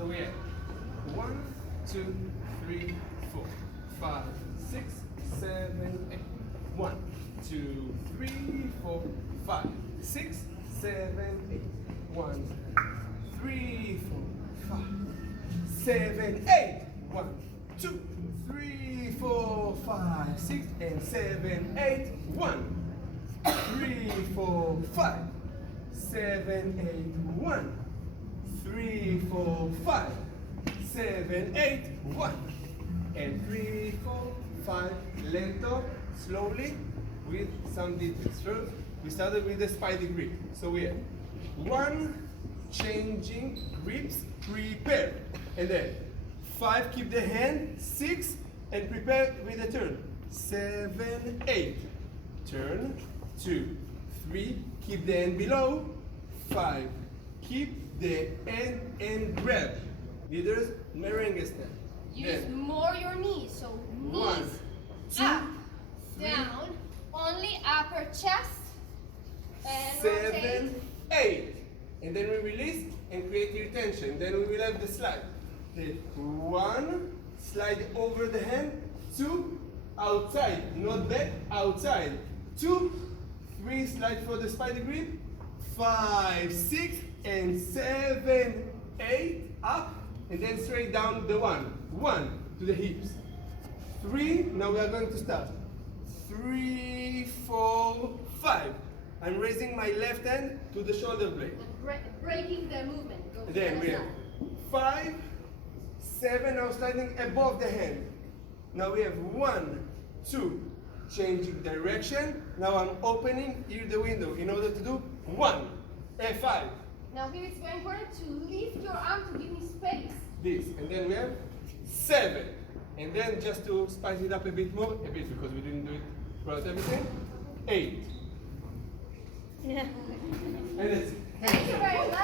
So we have 1, 2, 3, 4, 5, 6, 7, 8. 1, 2, 3, 4, 5, 6, 7, 8. 1, 3, 4, 5, 7, 8. 1, 2, 3, 4, 5, 6, and 7, 8. 1, 3, 4, 5, 7, 8. 1, 3, 4, 5, 7, 8. 1, and 3, 4, 5. Lento, slowly, with some details. First, we started with the spidey grip. So we have 1, changing grips, prepare, and then 5, keep the hand, 6, and prepare with the turn. 7, 8, turn, 2, 3, keep the hand below, 5, keep the hand and grab. Leaders, merengue step. Use more your knees, so knees 1, 2, up, 3, down, only upper chest, and 7, rotate. 8. And then we release and create your tension. Then we will have the slide. The 1, slide over the hand. 2, outside, not back, outside. 2, 3, slide for the spidey grip. 5, 6, and 7, 8, up, and then straight down the 1. 1 to the hips. 3, now we are going to start. 3, 4, 5. I'm raising my left hand to the shoulder blade. Breaking the movement. Go to Then the we have side. 5, 7, now sliding above the hand. Now we have 1, 2, changing direction. Now I'm opening here the window in order to do 1, F5. Now here it's very important to lift your arm to give me space. This, and then we have 7. And then just to spice it up a bit more, a bit because we didn't do it throughout everything, 8. Yeah. And that's it. Thank you very much.